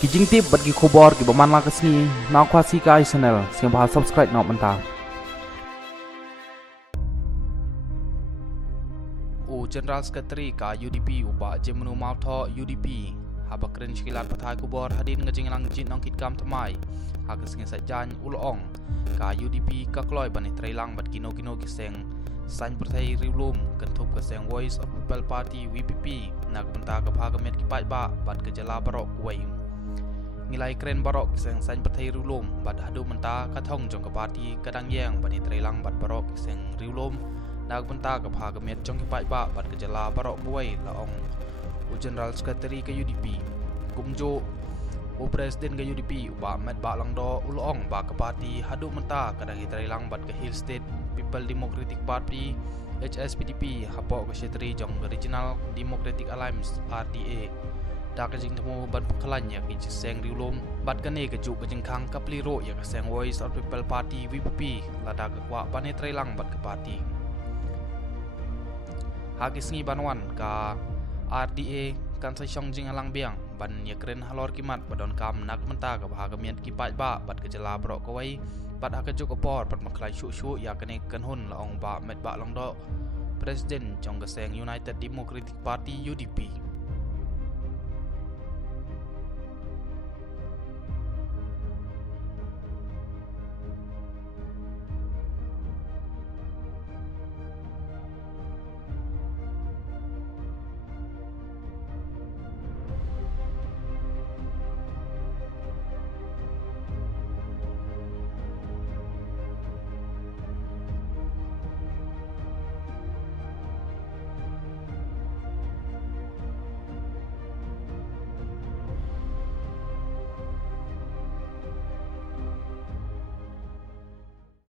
Kijing tip bagi kubor ki baman la kesni nak kuasi kai channel siang bahas subscribe nak mentah. General Secretary ka UDP uba jemenu mautho UDP habakren shikilat pathai kubor hadin ngajing lang jin nong kitkam thamai hakesnge sajan ulong ka UDP ka kloi bani trailang bat kino kiseng san prathai riulum kentup keseng Voice of People Party VPP nak benta ka phagamet ki pai ba bat ke jala barok kuai ngilai kren barok kiseng san prathai riulum bat hadu menta ka thong jong ka party kadang yang bani trailang bat barok kiseng riulum nak benta ka phagamet jong ki pai ba bat ke jala barok buai laong General Secretary ke UDP kumjo o Presiden ke UDP ba met ba lang do ulong ba ke party hadu menta kadang trailang bat ke Hill State People Democratic Party HSPDP hapo ke setri jong Regional Democratic Alliance RDA dak jing temu ban peklan ya ki seng riulum bat kane ke juk jing khang kapliro ya ke seng Voice of People Party VPP lada ke kwa bane trailang bat ke party hagisngi banwan ka RDA kan sa syong jing alang biang ban ya kren halor kimat badon kam nak menta ka bahagamian ki pai ba bat ke jela bro ko wai bat ha ke juk opor bat maklai shu ya kane kan hun laong ba met ba long do Presiden jong ke seng United Democratic Party UDP